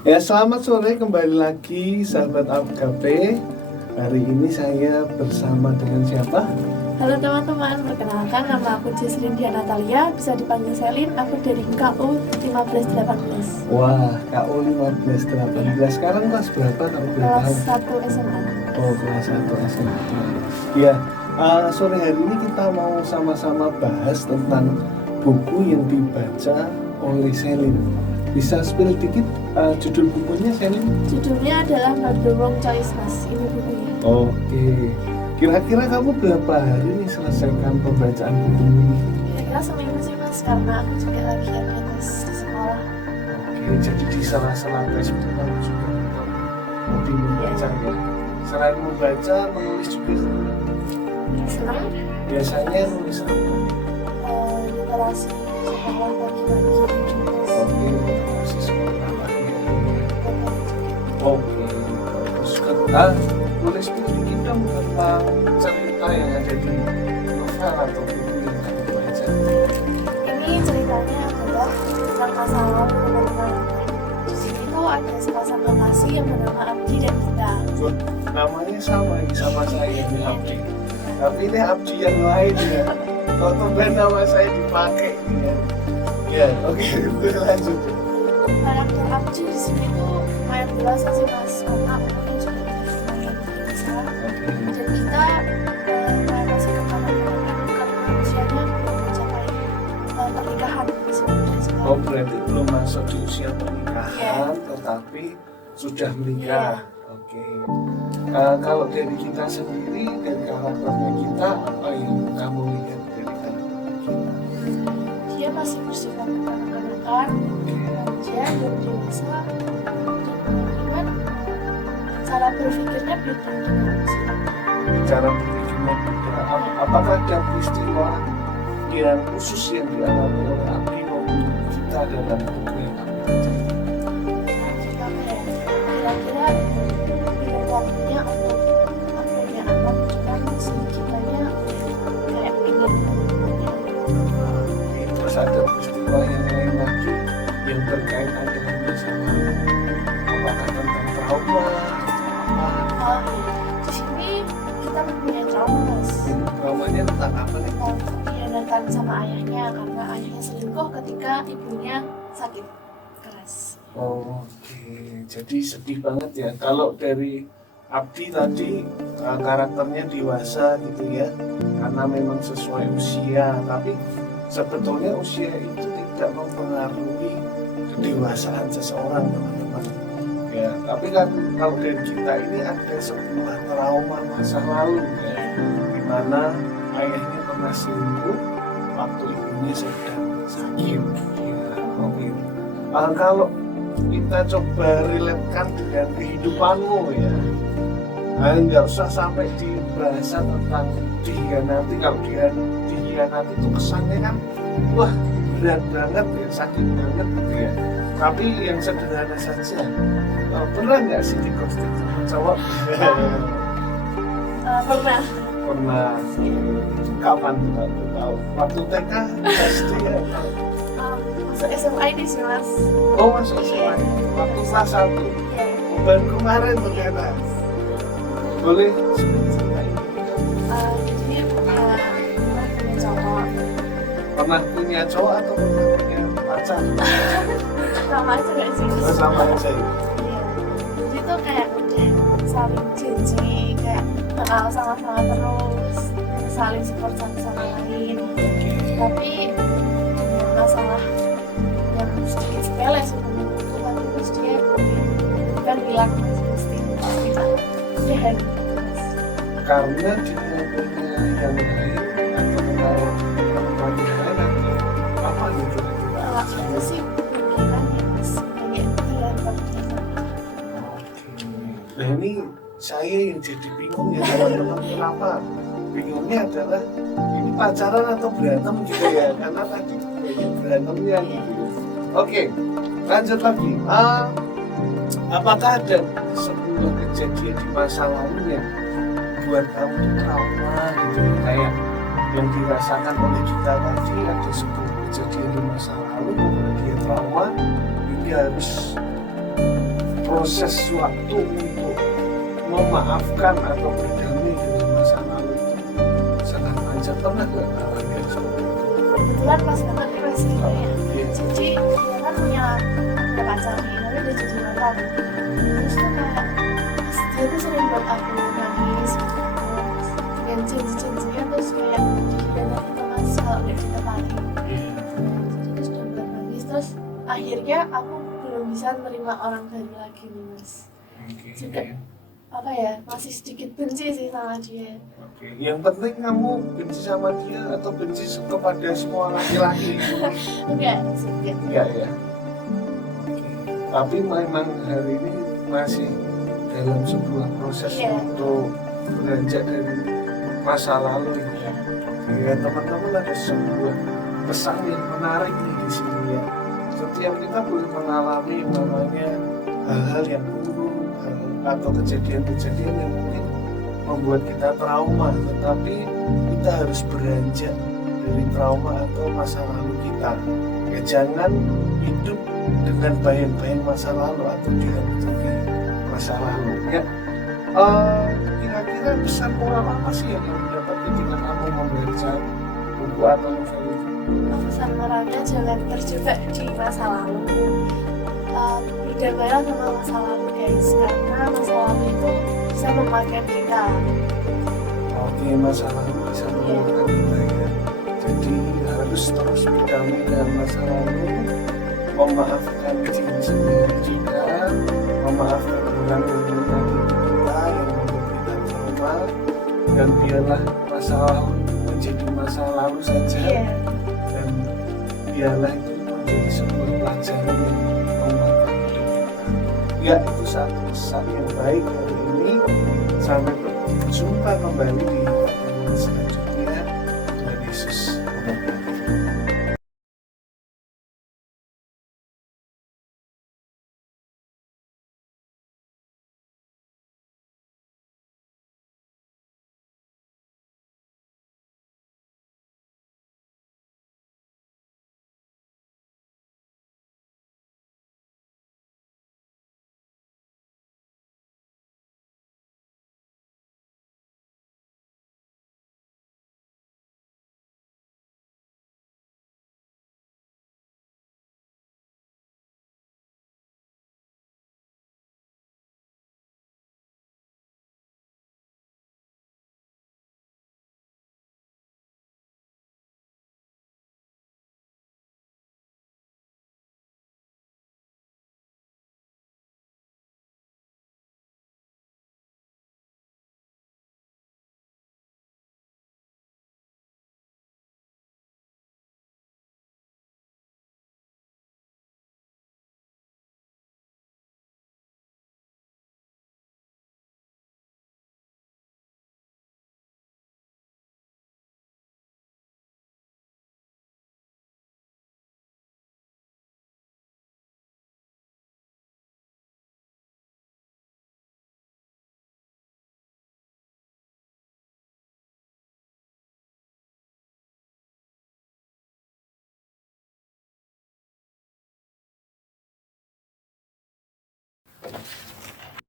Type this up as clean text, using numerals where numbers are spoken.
Ya, selamat sore kembali lagi sahabat APKP. Hari ini saya bersama dengan siapa? Halo teman-teman, perkenalkan nama aku Jesslyn Diana Natalia, bisa dipanggil Selin, aku dari KU 1518. Wah, KU 1518. Sekarang kelas berapa kalau boleh Kelas tahu? 1 SMA. Oh, kelas 1 SMA. Ya, sore hari ini kita mau sama-sama bahas tentang buku yang dibaca oleh Selin. Bisa spill dikit judul bukunya, Selin? Judulnya adalah Not the Wrong Choice, Mas. Ini bukunya. Oke. Kira-kira kamu berapa hari nih selesaikan pembacaan buku ini? Kira-kira seminggu sih, Mas, karena aku juga lagi ada tes di sekolah. Oke, jadi di sela-sela tes itu kamu juga hobi membaca ya. Selain membaca, menulis juga Senang biasanya nulis apa? literasi sekolah pagi-pagi. Oke, nulis sekolah lagi. Oke, terus nulis sedikit dong tentang cerita yang ada di novel atau buku yang kamu baca. Ini ceritanya adalah tentang masa lalu teman-teman. Di sini tuh ada sepasang kekasih yang bernama Abdi dan Gita. Wah, namanya sama ini sama saya ini Abdi. Tapi ini Abdi yang lain ya. Kalau tumben nama saya dipakai ini ya. Ya, oke, lanjut. Karakter Abdi di sini tuh lumayan dewasa sih, Mas, karena umurnya juga lumayan besar. Dan kita masih kekanak-kanakan karena usianya belum mencapai pernikahan, masih muda sekali. Oh, berarti belum masuk di usia pernikahan, tetapi sudah menikah. Oke. Kalau dari kita sendiri, dari karakternya kita, apa yang kamu lihat dari karakter kita? Dia masih bersifat kekanak-kanakan, remaja dan dewasa, dan cara berpikirnya beda dengan usia. Cara berpikirnya beda. Apakah ada peristiwa yang khusus yang dialami oleh Abdi maupun kita dalam buku yang kami baca? Kira-kira belum waktunya untuk aku punya anak, cuman si kitanya kayak ingin punya. Terus ada peristiwa yang lain lagi yang berkaitan dengan masa lalu. Apakah tentang trauma? Di sini kita mempunyai trauma, Mas. Traumanya tentang apa nih? Dikhianatkan sama ayahnya karena ayahnya selingkuh ketika ibunya sakit keras. Oke, jadi sedih banget ya. Kalau dari Abdi tadi karakternya dewasa gitu ya, karena memang sesuai usia. Tapi sebetulnya usia itu tidak mempengaruhi kedewasaan seseorang, teman-teman. Ya, tapi kan kalau dari kita ini ada sebuah trauma masa lalu ya, di mana ayahnya pernah selingkuh waktu ibunya sedang sakit. Ya, oke. Kalau kita coba relatekan dengan kehidupanmu ya, nggak usah sampai dibahas tentang dikhianati. Kalau dikhianati itu kesannya kan wah berat banget ya, sakit banget gitu ya. Tapi yang sederhana saja, pernah nggak sih di ghosting sama cowok? Pernah. Pernah. Kapan tuh aku tahu? Waktu TK, SD ya? Masuk SMA ini sih, Mas. Oh, masuk SMA. Waktu kelas 1. Iya. Baru kemarin ternyata. Boleh ceritain? Jadi pernah punya cowok. Pernah punya cowok atau pernah punya pacar? Sama aja gak sih? Oh, sama aja ya? Iya. Jadi tuh kayak udah saling janji, kayak bakal sama-sama terus, saling support satu sama lain. Tapi masalah yang sedikit sepele sebenarnya, tapi terus dia kan bilang pasti udahan. Karena dia punya yang lain atau kalau perempuan yang lain atau apa gitu kira-kira? Kalau itu sih pikiran ya, Mas, kayak berantem. Oke. Nah ini saya yang jadi bingung ya teman-teman. Kenapa? Bingungnya adalah ini pacaran atau berantem gitu ya, karena tadi banyak berantemnya gitu. Oke, lanjut lagi. Apakah ada sebuah kejadian di masa lalu yang buat kamu tuh trauma gitu ya, kayak yang dirasakan oleh kita tadi, ada sebuah kejadian di masa lalu membuat dia trauma hingga harus proses waktu untuk memaafkan atau berdamai dengan masa lalu itu sangat panjang. Pernah nggak ngalamin yang seperti itu? Kebetulan pas banget nih Mas gitu ya. Iya. Jadi dia kan punya pacar nih, tapi udah jadi mantan. Terus tuh kayak dia tuh sering buat aku nangis gitu. Dengan janji-janjinya terus kayak dikhianati gitu Mas kalau udah ditepati. Iya. Jadi terus udah buat nangis terus akhirnya aku belum bisa menerima orang baru lagi nih Mas. Oke. Juga apa ya, masih sedikit benci sih sama dia. Oke. Yang penting kamu benci sama dia atau benci kepada semua laki-laki? Enggak sedikit. Enggak ya. Oke. Tapi memang hari ini masih dalam sebuah proses Iya. untuk beranjak dari masa lalu ini. Iya. Ya teman-teman, ada sebuah pesan yang menarik nih di sini ya. Setiap kita boleh mengalami namanya hal-hal yang buruk atau kejadian-kejadian yang mungkin membuat kita trauma, tetapi kita harus beranjak dari trauma atau masa lalu kita. Ya jangan hidup dengan bayang-bayang masa lalu atau dihantui masa lalu ya. Kira-kira pesan moral apa sih yang kamu dapat ketika kamu membaca buku atau novel itu? Pesan moralnya jangan terjebak di masa lalu. Berdamailah sama masa lalu guys, karena masa lalu itu bisa memakan kita. Oke, masa lalu bisa memakan kita ya. Jadi harus terus berdamai dengan masa lalu, memaafkan diri sendiri juga, memaafkan orang yang menyakiti kita, yang membuat kita trauma, dan biarlah masa lalu itu menjadi masa lalu saja. Iya. Dan biarlah itu menjadi sebuah pelajaran yang menguatkan hidup kita. Ya, itu satu pesan yang baik hari ini. Sampai berjumpa kembali di pertemuan selanjutnya. Tuhan Yesus memberkati.